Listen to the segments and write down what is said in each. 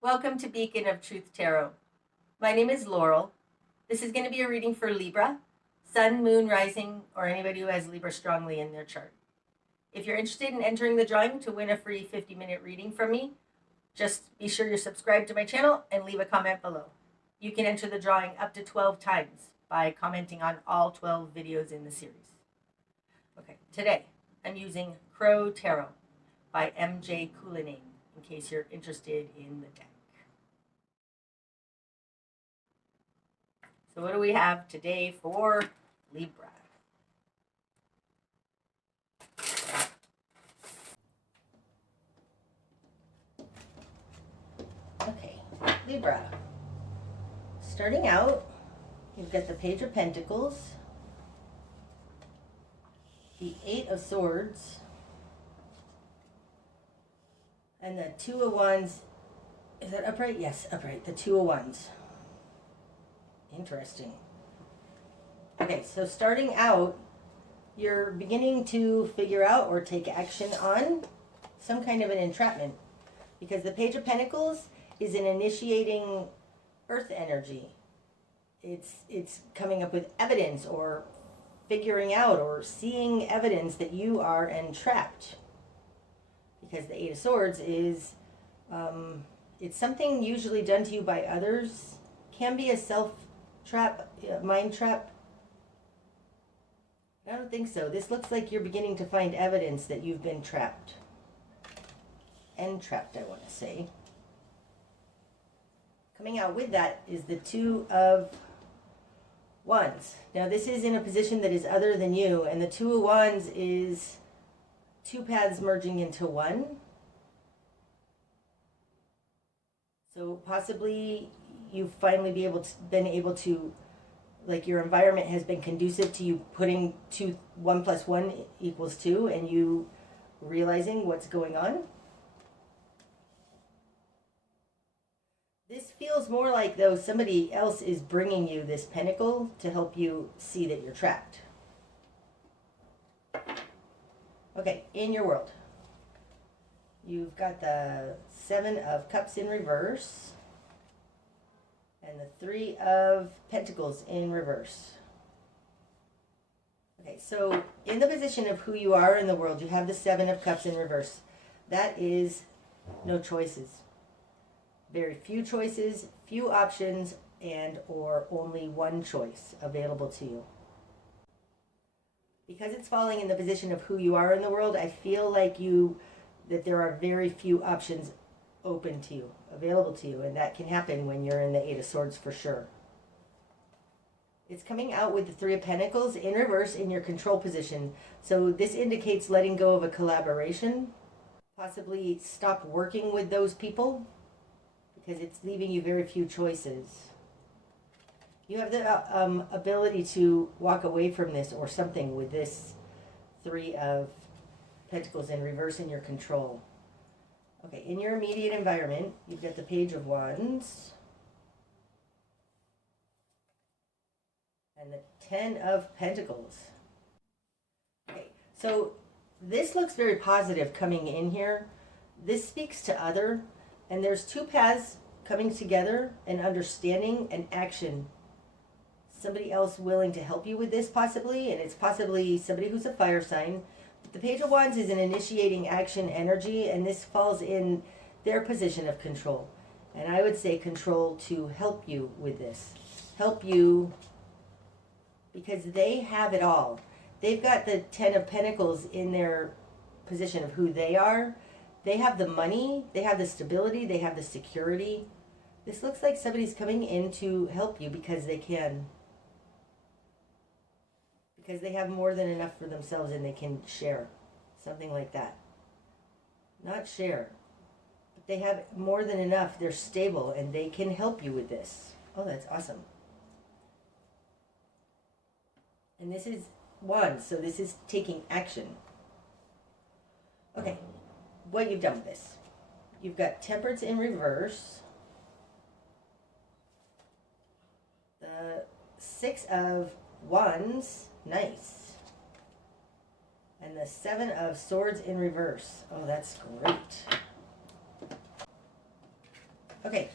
Welcome to Beacon of Truth Tarot. My name is Laurel. This is going to be a reading for Libra, Sun, Moon, Rising, or anybody who has Libra strongly in their chart. If you're interested in entering the drawing to win a free 50-minute reading from me, just be sure you're subscribed to my channel and leave a comment below. You can enter the drawing up to 12 times by commenting on all 12 videos in the series. Okay, today I'm using Crow Tarot by M.J. Cullinane, in case you're interested in the deck. So what do we have today for Libra? Okay, Libra. Starting out, you've got the Page of Pentacles, the Eight of Swords, and the Two of Wands. Is that upright? Yes, upright. The Two of Wands. Interesting. Okay, so starting out, you're beginning to figure out or take action on some kind of an entrapment, because the Page of Pentacles is an initiating earth energy. It's coming up with evidence or figuring out or seeing evidence that you are entrapped, because the Eight of Swords is it's something usually done to you by others. Can be a self-trap, mind trap. I don't think so. This looks like you're beginning to find evidence that you've been trapped. Entrapped, I want to say. Coming out with that is the Two of Wands. Now this is in a position that is other than you, and the Two of Wands is two paths merging into one. So possibly you've finally been able to, like, your environment has been conducive to you putting 1 + 1 = 2, and you realizing what's going on. This feels more like though somebody else is bringing you this pentacle to help you see that you're trapped. Okay, in your world, you've got the Seven of Cups in reverse and the Three of Pentacles in reverse. Okay, so in the position of who you are in the world, you have the Seven of Cups in reverse. That is no choices. Very few choices, few options, and or only one choice available to you. Because it's falling in the position of who you are in the world, I feel like that there are very few options open to you, available to you, and that can happen when you're in the Eight of Swords for sure. It's coming out with the Three of Pentacles in reverse in your control position. So this indicates letting go of a collaboration, possibly stop working with those people, because it's leaving you very few choices. You have the ability to walk away from this or something with this Three of Pentacles in reverse in your control. Okay, in your immediate environment, you've got the Page of Wands and the Ten of Pentacles. Okay, so this looks very positive coming in here. This speaks to other, and there's two paths coming together, and understanding and action. Somebody else willing to help you with this possibly, and it's possibly somebody who's a fire sign. The Page of Wands is an initiating action energy, and this falls in their position of control. And I would say control to help you with this. Help you because they have it all. They've got the Ten of Pentacles in their position of who they are. They have the money, they have the stability, they have the security. This looks like somebody's coming in to help you because they can. Because they have more than enough for themselves and they can share. Something like that. Not share. But they have more than enough. They're stable and they can help you with this. Oh, that's awesome. And this is Wands, so this is taking action. Okay, what you've done with this. You've got Temperance in reverse. The Six of Wands. Nice. And the Seven of Swords in reverse. Oh, that's great. Okay.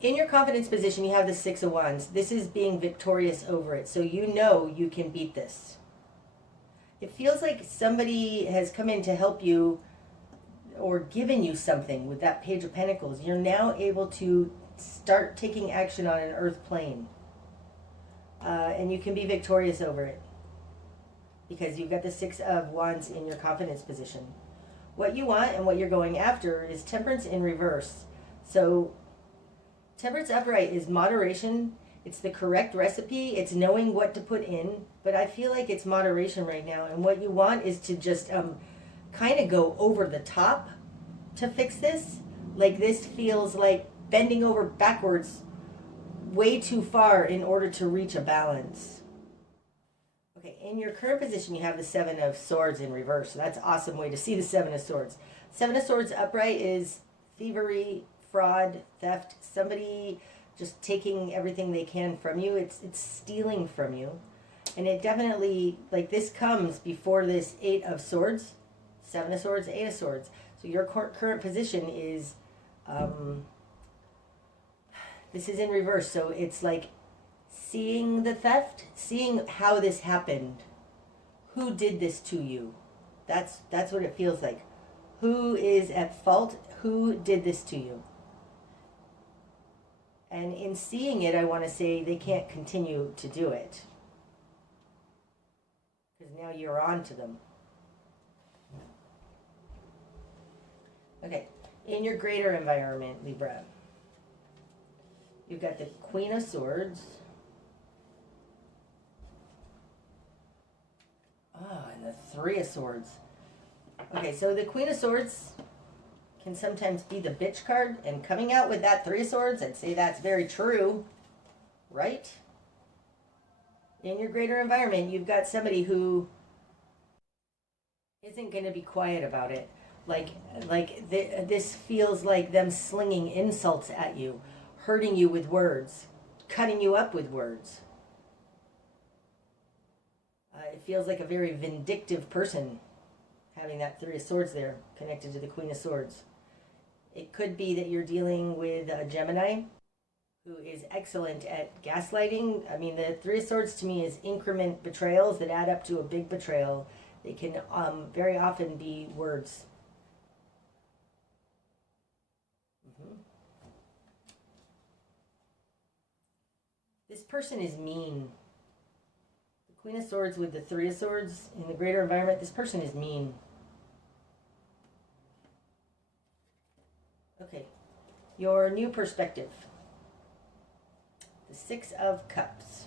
In your confidence position, you have the Six of Wands. This is being victorious over it. So you know you can beat this. It feels like somebody has come in to help you or given you something with that Page of Pentacles. You're now able to start taking action on an earth plane. And you can be victorious over it. Because you've got the Six of Wands in your confidence position. What you want and what you're going after is Temperance in reverse. So Temperance upright is moderation. It's the correct recipe. It's knowing what to put in. But I feel like it's moderation right now. And what you want is to just kind of go over the top to fix this. Like this feels like bending over backwards way too far in order to reach a balance. Okay, in your current position, you have the Seven of Swords in reverse. So that's an awesome way to see the Seven of Swords. Seven of Swords upright is thievery, fraud, theft, somebody just taking everything they can from you. It's stealing from you. And it definitely, like this comes before this Eight of Swords, Seven of Swords, Eight of Swords. So your current position is, this is in reverse. So it's like seeing the theft, seeing how this happened. Who did this to you? That's what it feels like. Who is at fault? Who did this to you? And in seeing it, I want to say they can't continue to do it. Because now you're on to them. Okay, in your greater environment, Libra, you've got the Queen of Swords. And the Three of Swords. Okay, so the Queen of Swords can sometimes be the bitch card, and coming out with that Three of Swords, I'd say that's very true, right? In your greater environment, you've got somebody who isn't going to be quiet about it. This feels like them slinging insults at you, hurting you with words, cutting you up with words. It feels like a very vindictive person having that Three of Swords there connected to the Queen of Swords. It could be that you're dealing with a Gemini who is excellent at gaslighting. I mean, the Three of Swords to me is increment betrayals that add up to a big betrayal. They can very often be words. This person is mean. The Queen of Swords with the Three of Swords in the greater environment, this person is mean. Okay, your new perspective. The Six of Cups.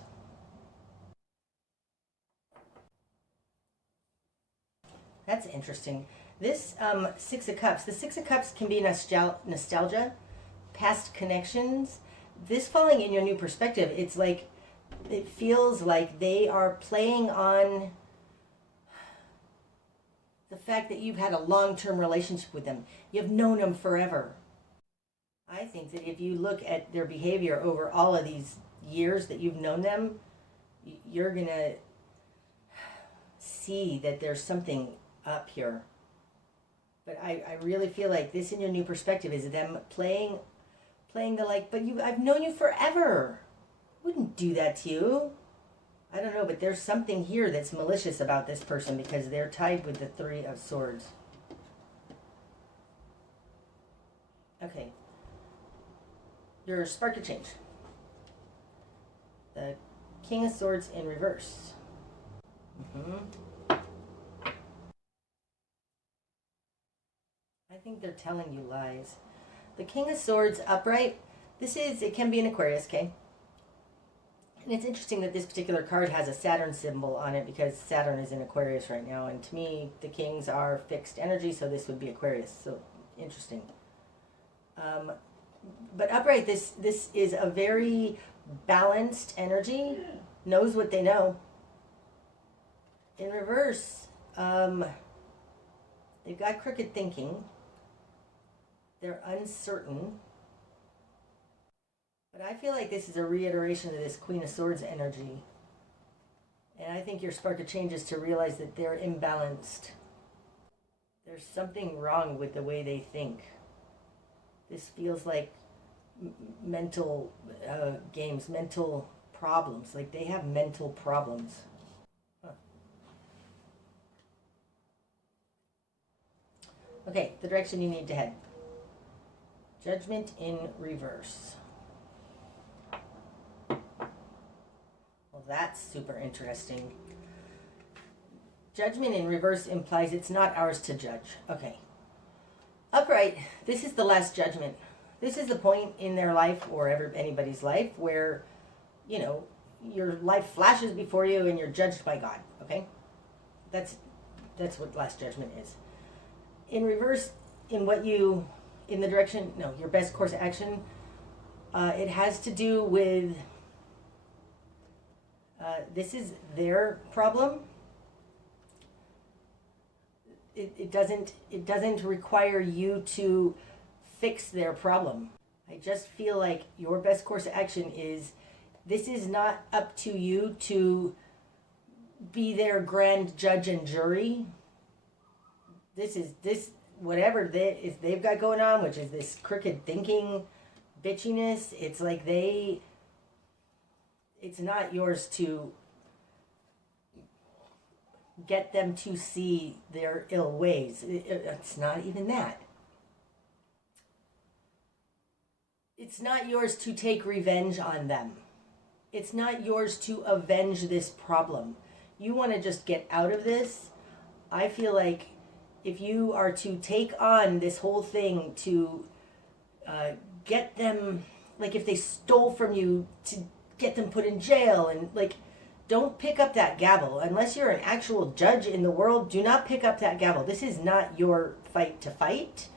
That's interesting. This Six of Cups, the Six of Cups can be nostalgia, past connections. This falling in your new perspective, it's like, it feels like they are playing on the fact that you've had a long-term relationship with them. You've known them forever. I think that if you look at their behavior over all of these years that you've known them, you're going to see that there's something up here. But I really feel like this in your new perspective is them playing the like, but I've known you forever. I wouldn't do that to you. I don't know, but there's something here that's malicious about this person because they're tied with the Three of Swords. Okay. Your spark of change. The King of Swords in reverse. I think they're telling you lies. The King of Swords upright, it can be an Aquarius, okay? And it's interesting that this particular card has a Saturn symbol on it because Saturn is in Aquarius right now. And to me, the Kings are fixed energy, so this would be Aquarius. So, interesting. But upright, this is a very balanced energy, knows what they know. In reverse, they've got crooked thinking. They're uncertain. But I feel like this is a reiteration of this Queen of Swords energy. And I think your spark of change is to realize that they're imbalanced. There's something wrong with the way they think. This feels like mental games, mental problems. Like they have mental problems. Huh. Okay, the direction you need to head. Judgment in reverse. Well, that's super interesting. Judgment in reverse implies it's not ours to judge. Okay. Upright, this is the last judgment. This is the point in their life or anybody's life where, you know, your life flashes before you and you're judged by God. Okay? That's what last judgment is. In reverse, in the direction, no, your best course of action, it has to do with, this is their problem. It doesn't require you to fix their problem. I just feel like your best course of action is, this is not up to you to be their grand judge and jury. This whatever they've got going on, which is this crooked thinking, bitchiness. It's like it's not yours to get them to see their ill ways. It's not even that. It's not yours to take revenge on them. It's not yours to avenge this problem. You want to just get out of this. I feel like if you are to take on this whole thing to get them, like if they stole from you, to get them put in jail, and like, don't pick up that gavel. Unless you're an actual judge in the world, do not pick up that gavel. This is not your fight to fight.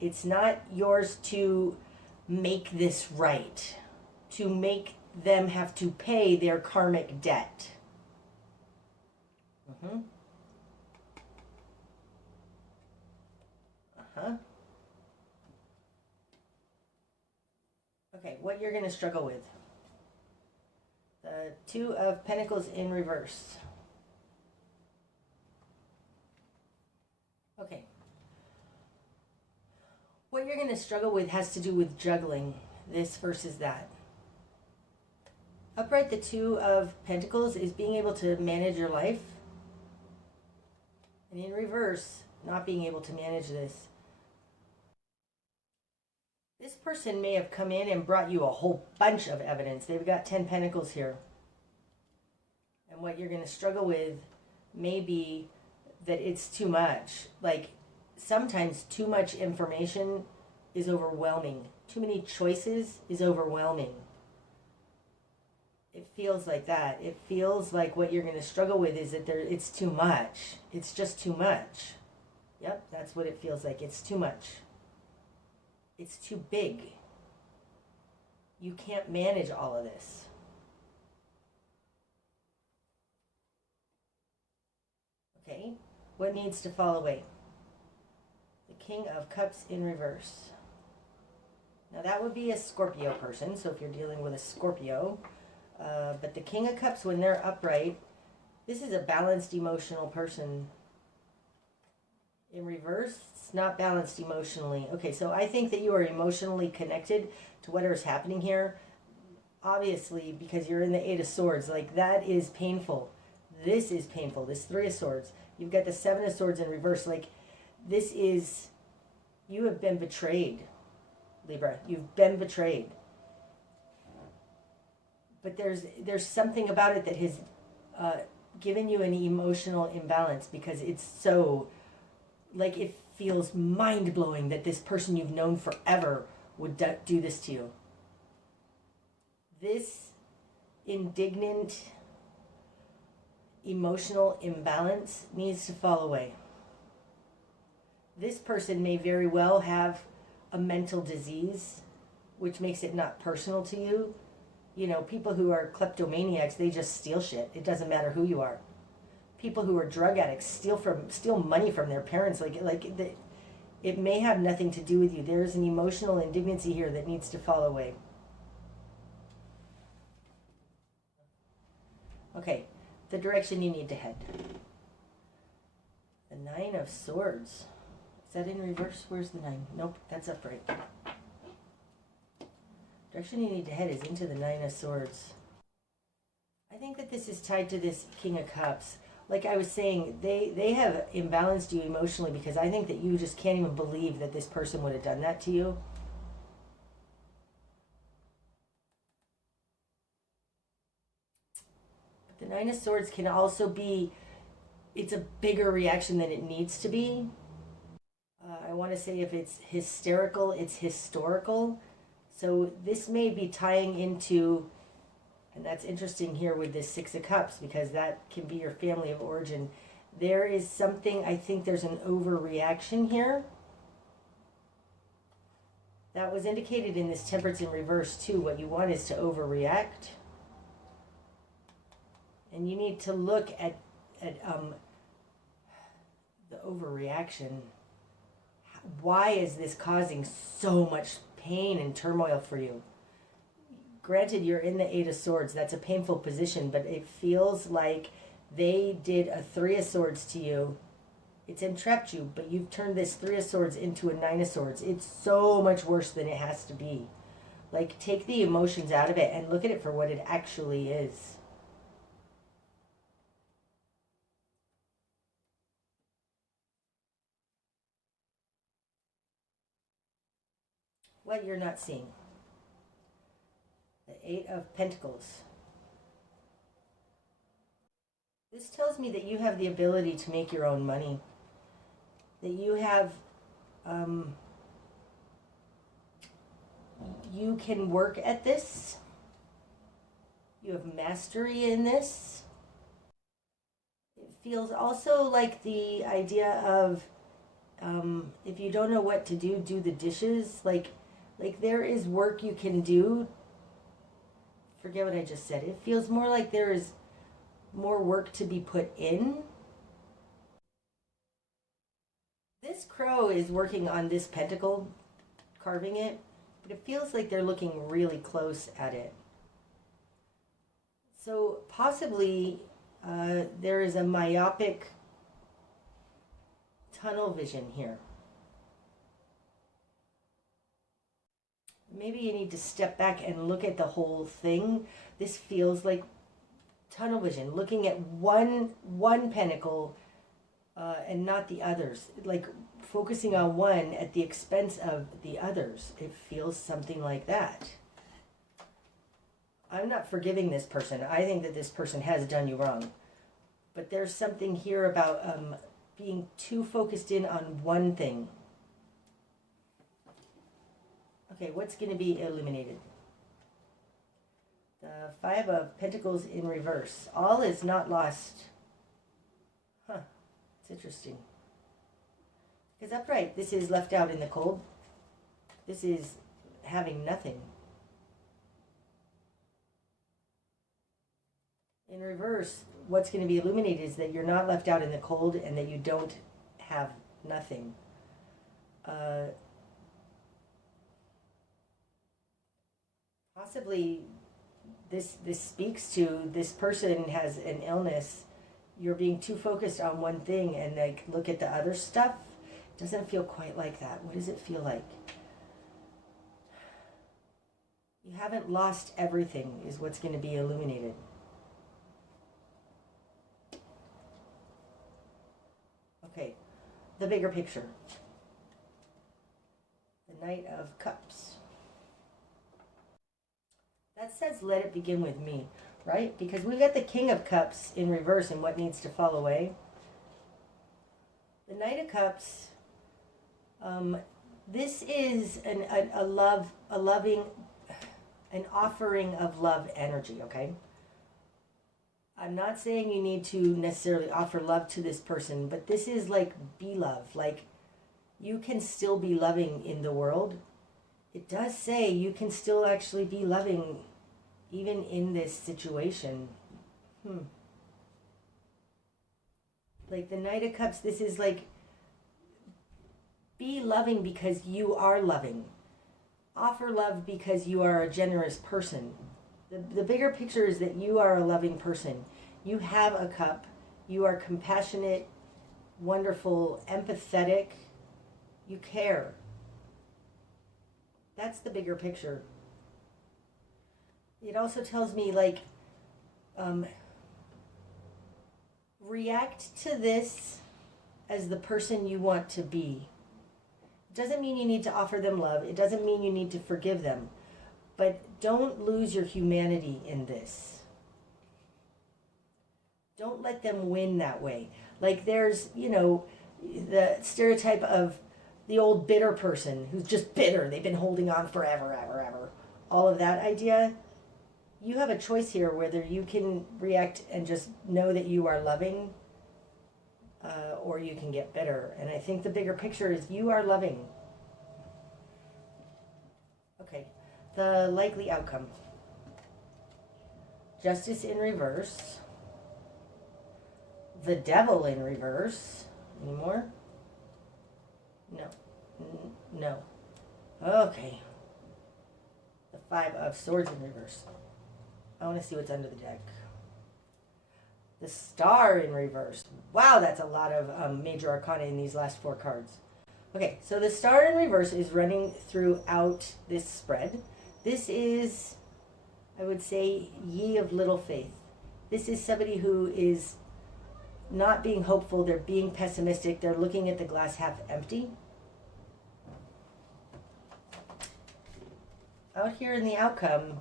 It's not yours to make this right, to make them have to pay their karmic debt. Okay, what you're going to struggle with. The Two of Pentacles in reverse. Okay. What you're going to struggle with has to do with juggling this versus that. Upright, the Two of Pentacles is being able to manage your life. And in reverse, not being able to manage this. This person may have come in and brought you a whole bunch of evidence. They've got 10 Pentacles here. And what you're going to struggle with may be that it's too much. Like, sometimes too much information is overwhelming. Too many choices is overwhelming. It feels like that. It feels like what you're going to struggle with is that it's too much. It's just too much. Yep, that's what it feels like. It's too much. It's too big. You can't manage all of this. Okay, what needs to fall away? The King of Cups in reverse. Now that would be a Scorpio person, so if you're dealing with a Scorpio, but the King of Cups, when they're upright, this is a balanced emotional person. In reverse, it's not balanced emotionally. Okay, so I think that you are emotionally connected to whatever is happening here. Obviously, because you're in the Eight of Swords, like that is painful. This is painful. This Three of Swords. You've got the Seven of Swords in reverse. Like, this is, you have been betrayed, Libra. You've been betrayed. But there's something about it that has given you an emotional imbalance, because it's so, like, it feels mind-blowing that this person you've known forever would do this to you. This indignant emotional imbalance needs to fall away. This person may very well have a mental disease, which makes it not personal to you. You know, people who are kleptomaniacs, they just steal shit. It doesn't matter who you are. People who are drug addicts steal money from their parents. It may have nothing to do with you. There is an emotional indignancy here that needs to fall away. Okay, the direction you need to head. The Nine of Swords. Is that in reverse? Where's the 9? Nope, that's upright. Direction you need to head is into the Nine of Swords. I think that this is tied to this King of Cups. Like I was saying, they have imbalanced you emotionally, because I think that you just can't even believe that this person would have done that to you. But the Nine of Swords can also be, it's a bigger reaction than it needs to be. I want to say if it's hysterical, it's historical. So this may be tying into, and that's interesting here with this Six of Cups, because that can be your family of origin. There is something, I think there's an overreaction here. That was indicated in this Temperance in reverse too. What you want is to overreact. And you need to look at the overreaction. Why is this causing so much pain and turmoil for you? Granted, you're in the Eight of Swords. That's a painful position, but it feels like they did a Three of Swords to you. It's entrapped you, but you've turned this Three of Swords into a Nine of Swords. It's so much worse than it has to be. Like, take the emotions out of it and look at it for what it actually is. What you're not seeing. The Eight of Pentacles. This tells me that you have the ability to make your own money. That you have, you can work at this. You have mastery in this. It feels also like the idea of, if you don't know what to do the dishes. Like there is work you can do. Forget what I just said. It feels more like there is more work to be put in. This crow is working on this pentacle, carving it, but it feels like they're looking really close at it. So possibly there is a myopic tunnel vision here. Maybe you need to step back and look at the whole thing. This feels like tunnel vision, looking at one pentacle and not the others. Like focusing on one at the expense of the others. It feels something like that. I'm not forgiving this person. I think that this person has done you wrong. But there's something here about being too focused in on one thing. Okay, what's going to be illuminated? The Five of Pentacles in reverse. All is not lost. Huh, it's interesting. Because upright, this is left out in the cold. This is having nothing. In reverse, what's going to be illuminated is that you're not left out in the cold and that you don't have nothing. Possibly this speaks to this person has an illness. You're being too focused on one thing and like look at the other stuff. It doesn't feel quite like that. What does it feel like? You haven't lost everything is what's going to be illuminated. Okay, the bigger picture. The Knight of Cups. That says, let it begin with me, right? Because we've got the King of Cups in reverse and what needs to fall away. The Knight of Cups, this is an offering of love energy, okay? I'm not saying you need to necessarily offer love to this person, but this is like be love. Like you can still be loving in the world. It does say you can still actually be loving even in this situation. Like the Knight of Cups, this is like be loving because you are loving. Offer love because you are a generous person. The bigger picture is that you are a loving person. You have a cup. You are compassionate, wonderful, empathetic. You care. That's the bigger picture. it also tells me, like, react to this as the person you want to be. It doesn't mean you need to offer them love. It doesn't mean you need to forgive them. But don't lose your humanity in this. Don't let them win that way. Like, there's, the stereotype of the old bitter person who's just bitter. They've been holding on forever, ever, ever. All of that idea. You have a choice here whether you can react and just know that you are loving, or you can get bitter. And I think the bigger picture is you are loving. Okay, the likely outcome. Justice in reverse. The Devil in reverse. Any more? No. No. Okay. The Five of Swords in reverse. I want to see what's under the deck. The Star in reverse. Wow, that's a lot of major arcana in these last 4 cards. Okay, so the Star in reverse is running throughout this spread. This is, I would say, ye of little faith. This is somebody who is not being hopeful. They're being pessimistic. They're looking at the glass half empty. Out here in the outcome,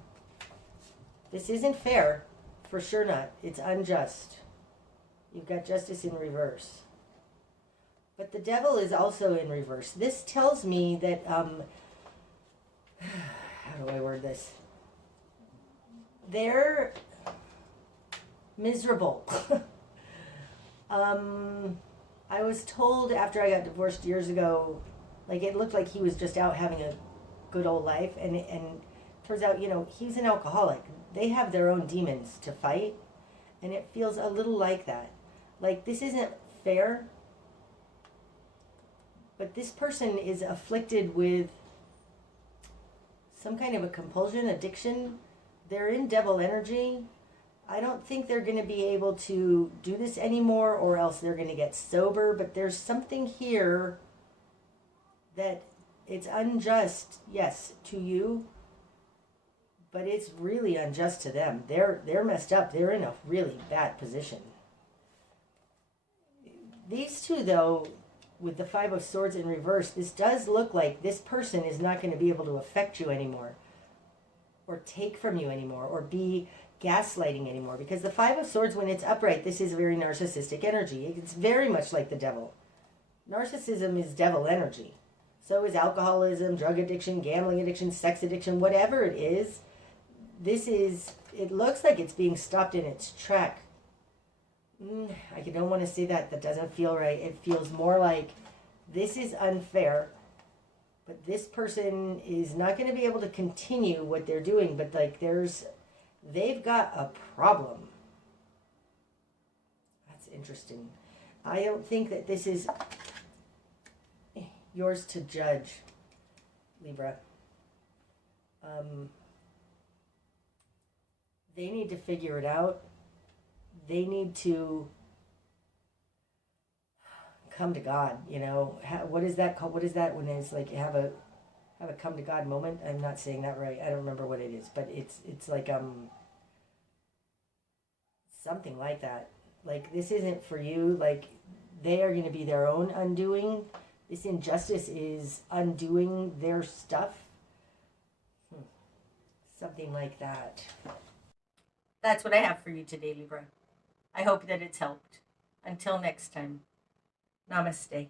this isn't fair. For sure not. It's unjust. You've got justice in reverse. But the Devil is also in reverse. This tells me that, how do I word this? They're miserable. I was told after I got divorced years ago, like, it looked like he was just out having a good old life, and turns out, he's an alcoholic. They have their own demons to fight, and it feels a little like that. Like, this isn't fair, but this person is afflicted with some kind of a compulsion, addiction. They're in devil energy. I don't think they're going to be able to do this anymore, or else they're going to get sober. But there's something here that it's unjust, yes, to you, but it's really unjust to them. They're messed up. They're in a really bad position. These two, though, with the Five of Swords in reverse, this does look like this person is not going to be able to affect you anymore, or take from you anymore, or be gaslighting anymore. Because the Five of Swords, when it's upright, this is very narcissistic energy. It's very much like the devil. Narcissism is devil energy. So is alcoholism, drug addiction, gambling addiction, sex addiction, whatever it is. It looks like it's being stopped in its track. I don't want to say that. That doesn't feel right. It feels more like this is unfair, but this person is not going to be able to continue what they're doing. But like, they've got a problem. That's interesting. I don't think that this is yours to judge, Libra. They need to figure it out. They need to come to God. What is that called? What is that when it's like you have a come to God moment? I'm not saying that right. I don't remember what it is, but it's like something like that. Like, this isn't for you. Like, they are going to be their own undoing. This injustice is undoing their stuff. Something like that. That's what I have for you today, Libra. I hope that it's helped. Until next time, namaste.